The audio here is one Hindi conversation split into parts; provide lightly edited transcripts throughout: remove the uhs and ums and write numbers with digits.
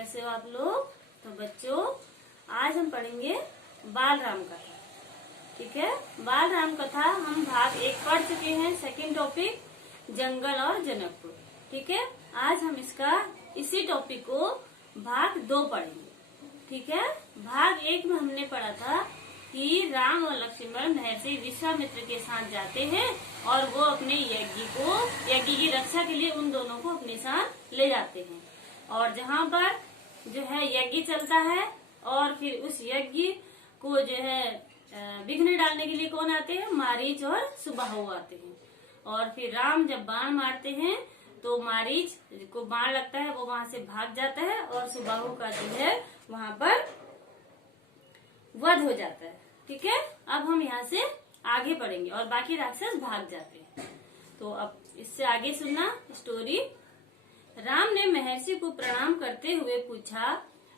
कैसे हो आप लोग। तो बच्चों आज हम पढ़ेंगे बाल राम कथा। ठीक है, बाल राम कथा हम भाग 1 पढ़ चुके हैं। सेकंड टॉपिक जंगल और जनकपुर। ठीक है, आज हम इसी टॉपिक को भाग 2 पढ़ेंगे। ठीक है, भाग 1 में हमने पढ़ा था कि राम और लक्ष्मण महर्षि विश्वामित्र के साथ जाते हैं और वो अपने यज्ञ की रक्षा के लिए उन दोनों को अपने साथ ले जाते हैं। और जहाँ पर जो है यज्ञ चलता है और फिर उस यज्ञ को जो है विघ्न डालने के लिए कौन आते हैं, मारीच और सुबाहु आते हैं। और फिर राम जब बाण मारते हैं तो मारीच को बाण लगता है, वो वहां से भाग जाता है और सुबाहु का जो है वहां पर वध हो जाता है। ठीक है, अब हम यहाँ से आगे पढ़ेंगे और बाकी राक्षस भाग जाते हैं। तो अब इससे आगे सुनना स्टोरी। राम ने महर्षि को प्रणाम करते हुए पूछा,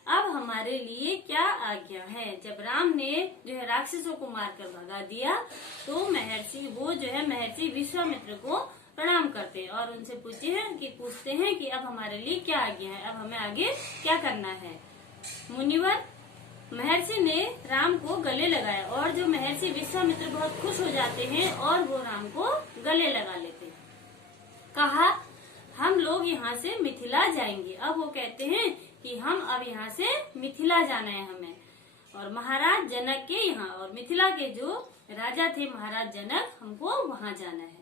अब हमारे लिए क्या आज्ञा है। जब राम ने जो है राक्षसों को मारकर भगा दिया तो महर्षि विश्वामित्र को प्रणाम करते हैं और उनसे पूछते हैं कि अब हमारे लिए क्या आज्ञा है, अब हमें आगे क्या करना है। मुनिवर, महर्षि ने राम को गले लगाया और जो महर्षि विश्वामित्र बहुत खुश हो जाते हैं और वो राम को गले लगा लेते हैं। कहा, हम लोग यहाँ से मिथिला जाएंगे। अब वो कहते हैं कि हम अब यहाँ से मिथिला जाना है हमें, और महाराज जनक के यहाँ, और मिथिला के जो राजा थे महाराज जनक, हमको वहाँ जाना है।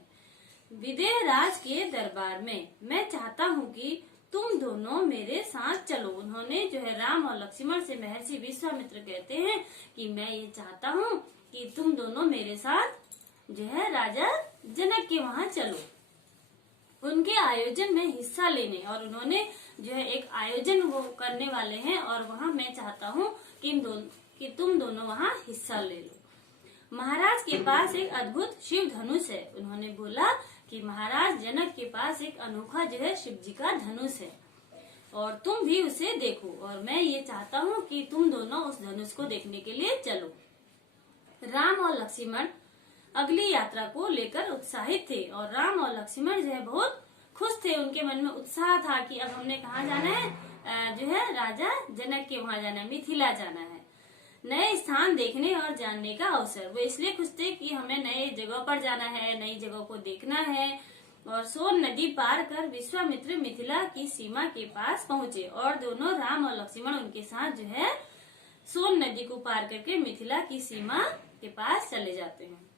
विदेह राज के दरबार में मैं चाहता हूँ कि तुम दोनों मेरे साथ चलो। उन्होंने जो है राम और लक्ष्मण से महर्षि विश्वामित्र कहते हैं कि मैं ये चाहता हूँ कि तुम दोनों मेरे साथ जो है राजा जनक के वहाँ चलो, उनके आयोजन में हिस्सा लेने। और उन्होंने जो है एक आयोजन वो करने वाले हैं और वहाँ मैं चाहता हूँ कि तुम दोनों वहाँ हिस्सा ले लो। महाराज के पास एक अद्भुत शिव धनुष है। उन्होंने बोला कि महाराज जनक के पास एक अनोखा जो है शिव जी का धनुष है और तुम भी उसे देखो, और मैं ये चाहता हूँ कि तुम दोनों उस धनुष को देखने के लिए चलो। राम और लक्ष्मण अगली यात्रा को लेकर उत्साहित थे और राम और लक्ष्मण जो है बहुत खुश थे। उनके मन में उत्साह था कि अब हमने कहाँ जाना है, जो है राजा जनक के वहाँ जाना है, मिथिला जाना है। नए स्थान देखने और जानने का अवसर। वो इसलिए खुश थे कि हमें नए जगह पर जाना है, नई जगह को देखना है। और सोन नदी पार कर विश्वामित्र मिथिला की सीमा के पास पहुँचे और दोनों राम और लक्ष्मण उनके साथ जो है सोन नदी को पार करके मिथिला की सीमा के पास चले जाते हैं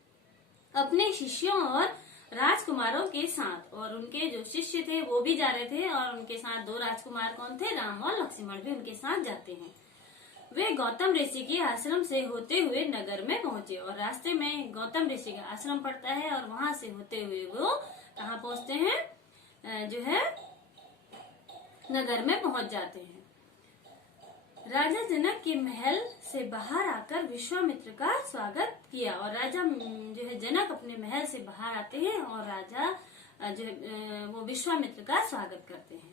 अपने शिष्यों और राजकुमारों के साथ। और उनके जो शिष्य थे वो भी जा रहे थे और उनके साथ 2 राजकुमार कौन थे, राम और लक्ष्मण भी उनके साथ जाते हैं। वे गौतम ऋषि के आश्रम से होते हुए नगर में पहुंचे और रास्ते में गौतम ऋषि का आश्रम पड़ता है और वहां से होते हुए वो कहाँ पहुंचते हैं, जो है नगर में पहुंच जाते हैं। राजा जनक के महल से बाहर आकर विश्वामित्र का स्वागत किया। और राजा जो है जनक अपने महल से बाहर आते हैं और राजा जो वो विश्वामित्र का स्वागत करते हैं।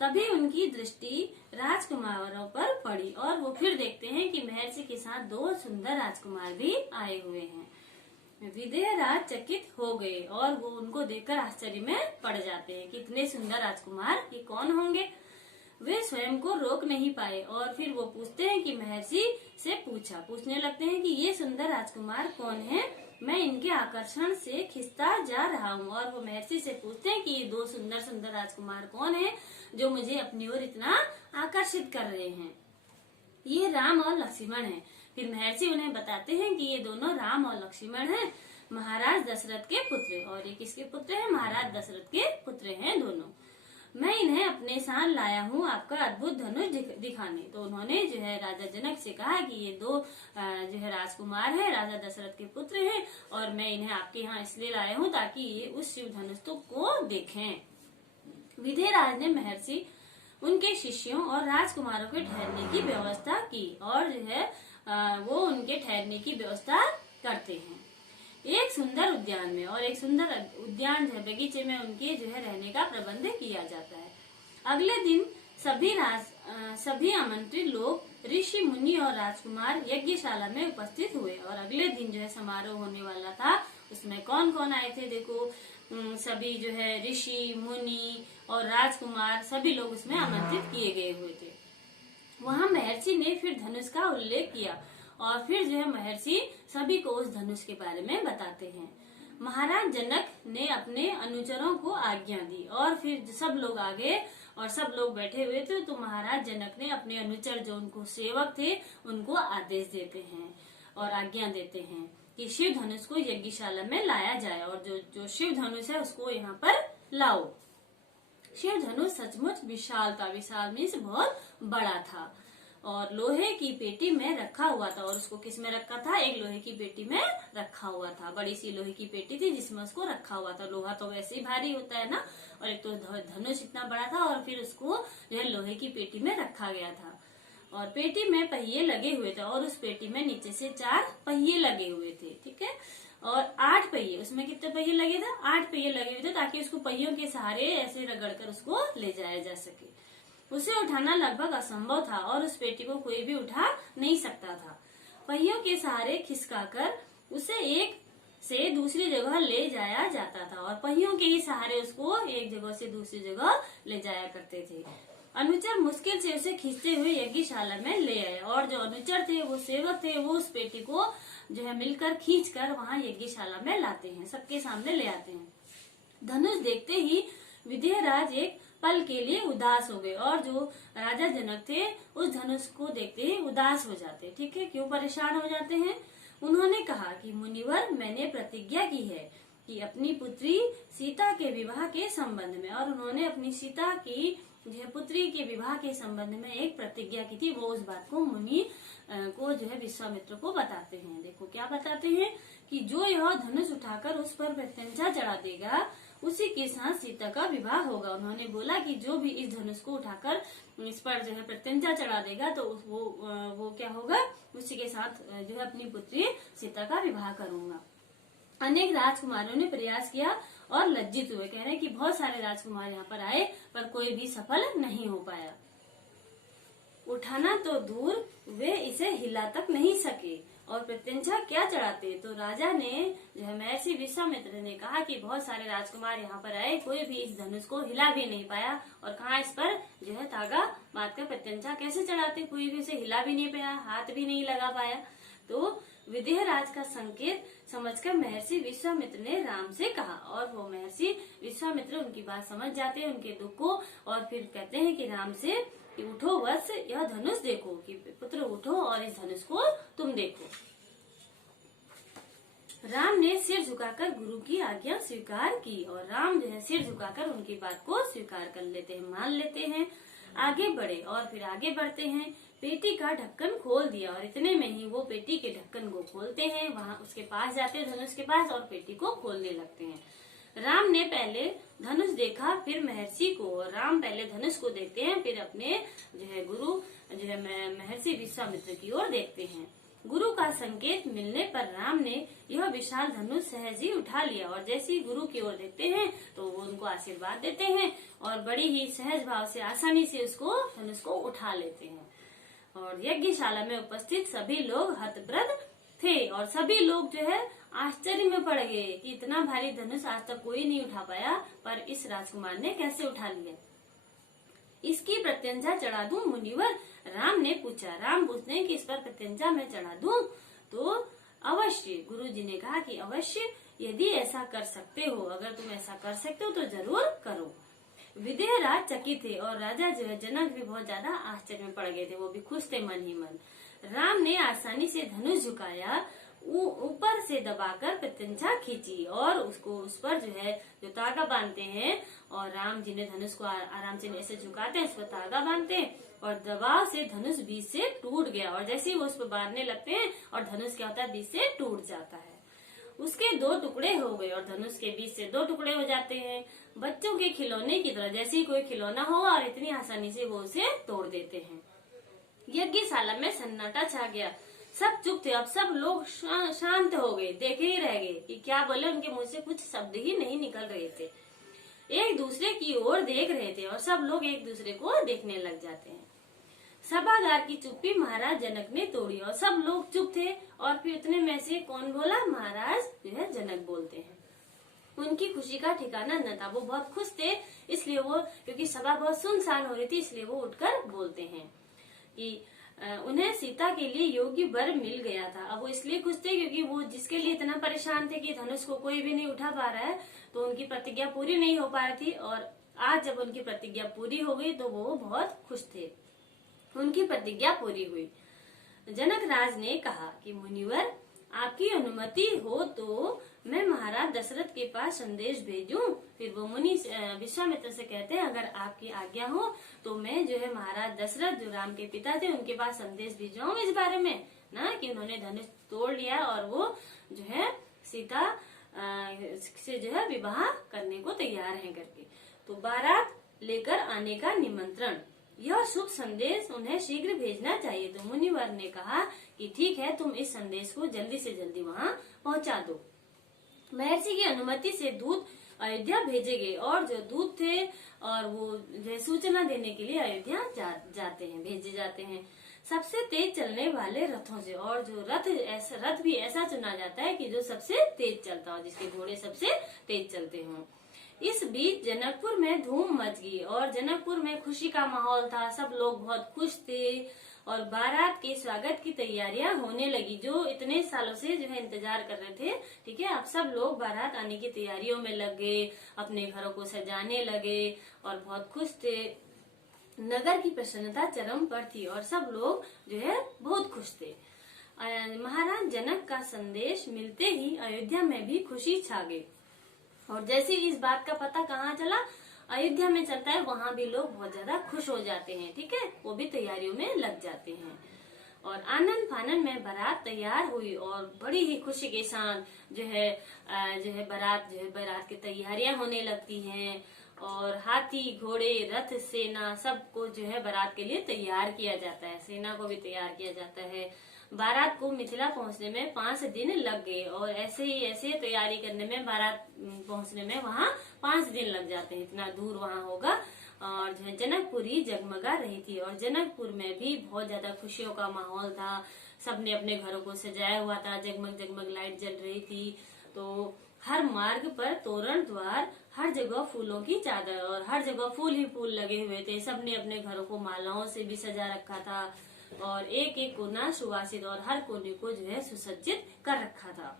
तभी उनकी दृष्टि राजकुमारों पर पड़ी और वो फिर देखते हैं कि महर्षि के साथ 2 सुंदर राजकुमार भी आए हुए हैं। विदेह राज चकित हो गए और वो उनको देखकर आश्चर्य में पड़ जाते हैं कि इतने सुंदर राजकुमार ये कौन होंगे। वे स्वयं को रोक नहीं पाए और फिर वो पूछते हैं कि महर्षि से पूछने लगते हैं कि ये सुंदर राजकुमार कौन है, मैं इनके आकर्षण से खिंचता जा रहा हूँ। और वो महर्षि से पूछते हैं कि ये 2 सुंदर सुंदर राजकुमार कौन है जो मुझे अपनी ओर इतना आकर्षित कर रहे हैं। ये राम और लक्ष्मण हैं। फिर महर्षि उन्हें बताते हैं कि ये दोनों राम और लक्ष्मण हैं, महाराज दशरथ के पुत्र। और ये किसके पुत्र हैं, महाराज दशरथ के पुत्र हैं दोनों। मैं इन्हें अपने साथ लाया हूँ आपका अद्भुत धनुष दिखाने। तो उन्होंने जो है राजा जनक से कहा कि ये 2 जो है राजकुमार हैं, राजा दशरथ के पुत्र हैं और मैं इन्हें आपके यहाँ इसलिए लाया हूँ ताकि ये उस शिव धनुष को देखें। विदेहराज ने महर्षि, उनके शिष्यों और राजकुमारों के ठहरने की व्यवस्था की और जो है वो उनके ठहरने की व्यवस्था करते हैं एक सुंदर उद्यान में। और एक सुंदर उद्यान जो है बगीचे में उनके जो है रहने का प्रबंध किया जाता है। अगले दिन सभी आमंत्रित लोग ऋषि मुनि और राजकुमार यज्ञशाला में उपस्थित हुए। और अगले दिन जो है समारोह होने वाला था, उसमें कौन कौन आए थे देखो, सभी जो है ऋषि मुनि और राजकुमार सभी लोग उसमें आमंत्रित किए गए हुए थे। वहाँ महर्षि ने फिर धनुष का उल्लेख किया और फिर जो है महर्षि सभी को उस धनुष के बारे में बताते हैं। महाराज जनक ने अपने अनुचरों को आज्ञा दी और फिर सब लोग आगे और सब लोग बैठे हुए थे, तो महाराज जनक ने अपने अनुचर जो उनको सेवक थे उनको आदेश देते हैं और आज्ञा देते हैं कि शिव धनुष को यज्ञशाला में लाया जाए और जो शिव धनुष है उसको यहाँ पर लाओ। शिव धनुष सचमुच विशाल था, विशाल मीन्स बहुत बड़ा था और लोहे की पेटी में रखा हुआ था। और उसको किस में रखा था? एक लोहे की पेटी में रखा हुआ था। बड़ी सी लोहे की पेटी थी जिसमें उसको रखा हुआ था। लोहा तो वैसे ही भारी होता है ना, और एक तो धनुष इतना बड़ा था और फिर उसको जो है लोहे की पेटी में रखा गया था। और पेटी में पहिए लगे हुए थे और उस पेटी में नीचे से 4 पहिए लगे हुए थे, ठीक है। और 8 पहिए, उसमें कितने पहिए लगे थे? 8 पहिए लगे हुए थे, ताकि उसको पहियों के सहारे ऐसे रगड़कर उसको ले जाया जा सके। उसे उठाना लगभग असंभव था और उस पेटी को कोई भी उठा नहीं सकता था। पहियों के सहारे खिसकाकर उसे एक से दूसरी जगह ले जाया जाता था और पहियों के ही सहारे उसको एक जगह से दूसरी जगह ले जाया करते थे। अनुचर मुश्किल से उसे खींचते हुए यज्ञशाला में ले आए और जो अनुचर थे, वो सेवक थे, वो उस पेटी को जो है मिलकर खींचकर वहां यज्ञशाला में लाते हैं, सबके सामने ले आते हैं। धनुष देखते ही विदेहराज एक पल के लिए उदास हो गए और जो राजा जनक थे उस धनुष को देखते ही उदास हो जाते। ठीक है, क्यों परेशान हो जाते हैं? उन्होंने कहा कि मुनिवर, मैंने प्रतिज्ञा की है कि अपनी पुत्री सीता के विवाह के संबंध में, और उन्होंने अपनी सीता की जो पुत्री के विवाह के संबंध में एक प्रतिज्ञा की थी। वो उस बात को मुनि को जो है विश्वामित्र को बताते हैं। देखो क्या बताते हैं कि जो यह धनुष उठाकर उस पर प्रत्यंचा चढ़ा देगा उसी के साथ सीता का विवाह होगा। उन्होंने बोला कि जो भी इस धनुष को उठाकर इस पर जो है प्रत्यंचा चढ़ा देगा तो वो क्या होगा, उसी के साथ जो है अपनी पुत्री सीता का विवाह करूंगा। अनेक राजकुमारों ने प्रयास किया और लज्जित हुए। कह रहे हैं कि बहुत सारे राजकुमार यहाँ पर आए पर कोई भी सफल नहीं हो पाया। उठाना तो दूर, वे इसे हिला तक नहीं सके और प्रत्यंचा क्या चढ़ाते। तो राजा ने जो है महर्षि विश्वामित्र ने कहा कि बहुत सारे राजकुमार यहाँ पर आए, कोई भी इस धनुष को हिला भी नहीं पाया और कहा इस पर जो है धागा बांधकर प्रत्यंचा कैसे चढ़ाते, कोई भी उसे हिला भी नहीं पाया, हाथ भी नहीं लगा पाया। तो विदेहराज का संकेत समझकर महर्षि विश्वामित्र ने राम से कहा और वो महर्षि विश्वामित्र उनकी बात समझ जाते हैं, उनके दुख को, और फिर कहते हैं कि राम से कि उठो वत्स, यह धनुष देखो, कि पुत्र उठो और इस धनुष को तुम देखो। राम ने सिर झुकाकर गुरु की आज्ञा स्वीकार की और राम जो है सिर झुकाकर उनकी बात को स्वीकार कर लेते हैं, मान लेते हैं। आगे बढ़े और फिर आगे बढ़ते हैं। पेटी का ढक्कन खोल दिया और इतने में ही वो पेटी के ढक्कन को खोलते हैं, वहां उसके पास जाते हैं धनुष के पास और पेटी को खोलने लगते हैं। राम ने पहले धनुष देखा फिर महर्षि को, और राम पहले धनुष को देखते हैं फिर अपने जो है गुरु जो है महर्षि विश्वामित्र की ओर देखते हैं। गुरु का संकेत मिलने पर राम ने यह विशाल धनुष सहज ही उठा लिया और जैसे ही गुरु की ओर देखते हैं तो वो उनको आशीर्वाद देते हैं और बड़ी ही सहज भाव से आसानी से उसको धनुष को उठा लेते हैं। और यज्ञशाला में उपस्थित सभी लोग हतप्रद थे और सभी लोग जो है आश्चर्य में पड़ गए कि इतना भारी धनुष आज तक कोई नहीं उठा पाया, पर इस राजकुमार ने कैसे उठा लिया। इसकी प्रत्यंचा चढ़ा दूं मुनिवर, राम ने पूछा। राम पूछते हैं कि इस पर प्रत्यंचा मैं चढ़ा दूं? तो अवश्य, गुरु जी ने कहा कि अवश्य, यदि ऐसा कर सकते हो, अगर तुम ऐसा कर सकते हो तो जरूर करो। विदेहराज चकित थे और राजा जो है जनक भी बहुत ज्यादा आश्चर्य में पड़ गए थे, वो भी खुश थे मन ही मन। राम ने आसानी से धनुष झुकाया, ऊपर से दबाकर प्रत्यंचा खींची और उसको उस पर जो है जो धागा बांधते हैं और राम जी ने धनुष को आराम से ऐसे झुकाते हैं, उस पर धागा बांधते हैं और दबाव से धनुष बीच से टूट गया। और जैसे ही वो उस पर बांधने लगते हैं और धनुष क्या होता है, बीच से टूट जाता है। उसके 2 टुकड़े हो गए और धनुष के बीच से 2 टुकड़े हो जाते हैं। बच्चों के खिलौने की तरह, जैसे ही कोई खिलौना हो और इतनी आसानी से वो उसे तोड़ देते हैं। यज्ञशाला में सन्नाटा छा गया, सब चुप थे। अब सब लोग शांत हो गए, देखे ही रह गए कि क्या बोले, उनके मुंह से कुछ शब्द ही नहीं निकल रहे थे। एक दूसरे की ओर देख रहे थे और सब लोग एक दूसरे को देखने लग जाते हैं। सभागार की चुप्पी महाराज जनक ने तोड़ी और सब लोग चुप थे। और फिर इतने में से कौन बोला? महाराज जो है जनक बोलते हैं। उनकी खुशी का ठिकाना न था, वो बहुत खुश थे, इसलिए वो, क्योंकि सभा बहुत सुनसान हो रही थी, इसलिए वो उठकर बोलते हैं कि उन्हें सीता के लिए योग्य वर मिल गया था। अब वो इसलिए खुश थे क्योंकि वो जिसके लिए इतना परेशान थे कि धनुष को कोई भी नहीं उठा पा रहा है, तो उनकी प्रतिज्ञा पूरी नहीं हो पा रही थी। और आज जब उनकी प्रतिज्ञा पूरी हो गई तो वो बहुत खुश थे, उनकी प्रतिज्ञा पूरी हुई। जनक राज ने कहा कि मुनिवर, आपकी अनुमति हो तो मैं महाराज दशरथ के पास संदेश भेजूं। फिर वो मुनि विश्वामित्र से कहते हैं, अगर आपकी आज्ञा हो तो मैं जो है महाराज दशरथ जो राम के पिता थे उनके पास संदेश भिजवाऊं इस बारे में ना, कि उन्होंने धनुष तोड़ लिया और वो जो है सीता से जो है विवाह करने को तैयार हैं करके। तो बारात लेकर आने का निमंत्रण, यह शुभ संदेश उन्हें शीघ्र भेजना चाहिए। तो मुनिवर ने कहा कि ठीक है, तुम इस संदेश को जल्दी से जल्दी वहाँ पहुँचा दो। महर्षि की अनुमति से दूत अयोध्या भेजे गए और जो दूत थे और वो जो सूचना देने के लिए अयोध्या जाते हैं, भेजे जाते हैं सबसे तेज चलने वाले रथों से। और जो रथ भी ऐसा चुना जाता है कि जो सबसे तेज चलता हो, जिसके घोड़े सबसे तेज चलते हों। इस बीच जनकपुर में धूम मच गई और जनकपुर में खुशी का माहौल था, सब लोग बहुत खुश थे और बारात के स्वागत की तैयारियां होने लगी, जो इतने सालों से जो है इंतजार कर रहे थे। ठीक है, अब सब लोग बारात आने की तैयारियों में लग गए, अपने घरों को सजाने लगे और बहुत खुश थे। नगर की प्रसन्नता चरम पर थी और सब लोग जो है बहुत खुश थे। महाराज जनक का संदेश मिलते ही अयोध्या में भी खुशी छा गई। और जैसे इस बात का पता कहाँ चला, अयोध्या में चलता है, वहाँ भी लोग बहुत ज्यादा खुश हो जाते हैं। ठीक है, वो भी तैयारियों में लग जाते हैं और आनंद फानन में बारात तैयार हुई और बड़ी ही खुशी के साथ जो है बारात की तैयारियां होने लगती हैं और हाथी, घोड़े, रथ, सेना सबको जो है बारात के लिए तैयार किया जाता है, सेना को भी तैयार किया जाता है। बारात को मिथिला पहुंचने में 5 दिन लग गए और ऐसे तैयारी करने में, बारात पहुंचने में वहाँ 5 दिन लग जाते हैं, इतना दूर वहाँ होगा। और जो है जनकपुरी जगमगा रही थी और जनकपुर में भी बहुत ज्यादा खुशियों का माहौल था, सबने अपने घरों को सजाया हुआ था, जगमग जगमग लाइट जल रही थी। तो हर मार्ग पर तोरण द्वार, हर जगह फूलों की चादर और हर जगह फूल ही फूल लगे हुए थे। सबने अपने घरों को मालाओं से भी सजा रखा था और एक एक कोना सुवासित और हर कोने को जो है सुसज्जित कर रखा था।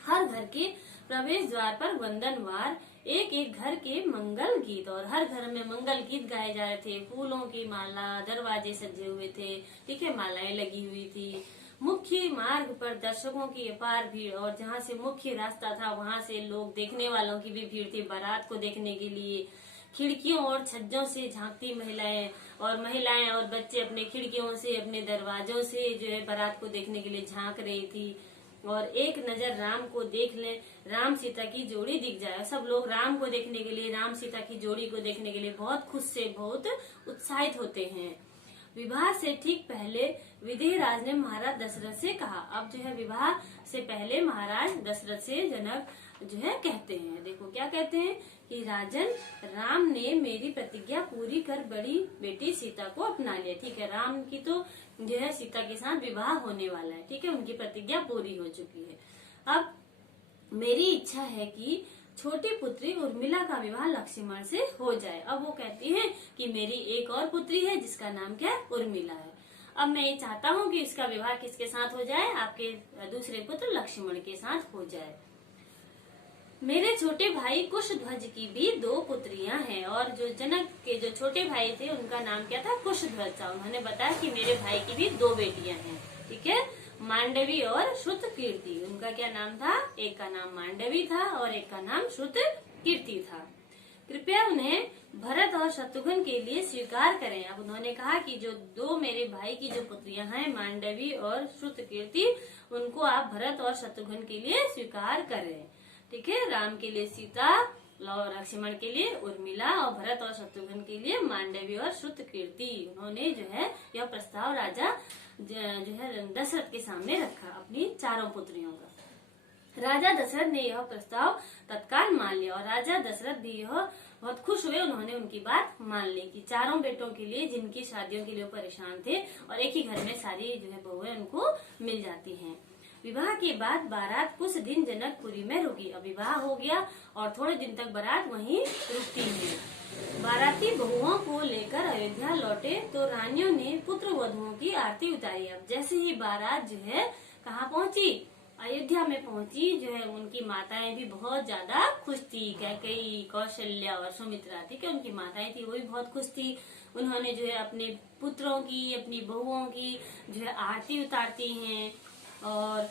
हर घर के प्रवेश द्वार पर वंदनवार एक एक घर के मंगल गीत और हर घर में मंगल गीत गाए जा रहे थे। फूलों की माला, दरवाजे सजे हुए थे, ठीक है, मालाएं लगी हुई थी। मुख्य मार्ग पर दर्शकों की अपार भीड़ और जहाँ से मुख्य रास्ता था वहाँ से लोग देखने वालों की भी भीड़ थी बारात को देखने के लिए। खिड़कियों और छज्जों से झांकती महिलाएं और बच्चे अपने खिड़कियों से, अपने दरवाजों से जो है बारात को देखने के लिए झांक रही थी। और एक नजर राम को देख ले, राम सीता की जोड़ी दिख जाए। सब लोग राम को देखने के लिए, राम सीता की जोड़ी को देखने के लिए बहुत खुश से, बहुत उत्साहित होते हैं। विवाह से ठीक पहले विधिराज ने महाराज दशरथ से कहा। अब जो है विवाह से पहले महाराज दशरथ से जनक जो है कहते हैं, देखो क्या कहते हैं कि राजन, राम ने मेरी प्रतिज्ञा पूरी कर बड़ी बेटी सीता को अपना लिया। ठीक है, राम की तो जो है सीता के साथ विवाह होने वाला है। ठीक है, उनकी प्रतिज्ञा पूरी हो चुकी है। अब मेरी इच्छा है कि छोटी पुत्री उर्मिला का विवाह लक्ष्मण से हो जाए। अब वो कहती है कि मेरी एक और पुत्री है जिसका नाम क्या है, उर्मिला है। अब मैं ये चाहता हूँ कि इसका विवाह किसके साथ हो जाए, आपके दूसरे पुत्र लक्ष्मण के साथ हो जाए। मेरे छोटे भाई कुशध्वज की भी 2 पुत्रियां हैं। और जो जनक के जो छोटे भाई थे उनका नाम क्या था, कुशध्वज था। उन्होंने बताया कि मेरे भाई की भी 2 बेटियां हैं। ठीक है, मांडवी और श्रुतकीर्ति। उनका क्या नाम था, एक का नाम मांडवी था और एक का नाम श्रुतकीर्ति था। कृपया उन्हें भरत और शत्रुघ्न के लिए स्वीकार करें। अब उन्होंने कहा कि जो 2 मेरे भाई की जो पुत्रियां हैं, मांडवी और श्रुतकीर्ति, उनको आप भरत और शत्रुघ्न के लिए स्वीकार करें। ठीक है, राम के लिए सीता और लक्ष्मण के लिए उर्मिला और भरत और शत्रुघ्न के लिए मांडवी और श्रुतकीर्ति। उन्होंने जो है यह प्रस्ताव राजा जो है दशरथ के सामने रखा अपनी 4 पुत्रियों का। राजा दशरथ ने यह प्रस्ताव तत्काल मान लिया और राजा दशरथ भी यह बहुत खुश हुए। उन्होंने उनकी बात मान ली कि 4 बेटों के लिए, जिनकी शादियों के लिए परेशान थे और एक ही घर में सारी जो है बहुएं उनको मिल जाती हैं। विवाह के बाद बारात कुछ दिन जनकपुरी में रुकी। अब विवाह हो गया और थोड़े दिन तक बारात वहीं रुकती है। बाराती बहुओं को लेकर अयोध्या लौटे तो रानियों ने पुत्र वधुओं की आरती उतारी। अब जैसे ही बारात जो है कहाँ पहुंची, अयोध्या में पहुंची, जो है उनकी माताएं भी बहुत ज्यादा खुश थी। कैकेयी, कौशल्या और सुमित्रा, ठीक है, उनकी माताएं थी, वो भी बहुत खुश थी। उन्होंने जो है अपने पुत्रों की, अपनी बहुओं की जो है आरती उतारती हैं और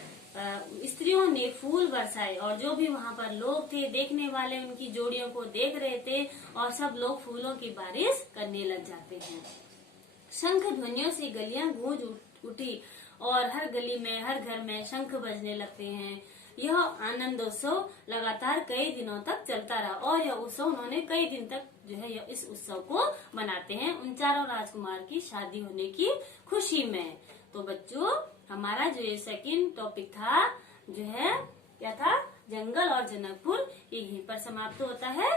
स्त्रियों ने फूल बरसाए और जो भी वहाँ पर लोग थे देखने वाले उनकी जोड़ियों को देख रहे थे और सब लोग फूलों की बारिश करने लग जाते हैं। शंख ध्वनियों से गलियां गूंज उठी और हर गली में, हर घर में शंख बजने लगते हैं। यह आनंदोत्सव लगातार कई दिनों तक चलता रहा और यह उत्सव उन्होंने कई दिन तक जो है इस उत्सव को मनाते हैं उन चारों राजकुमार की शादी होने की खुशी में। तो बच्चों, हमारा जो ये सेकंड टॉपिक था जो है क्या था, जंगल और जनकपुर, ये यहीं पर समाप्त होता है।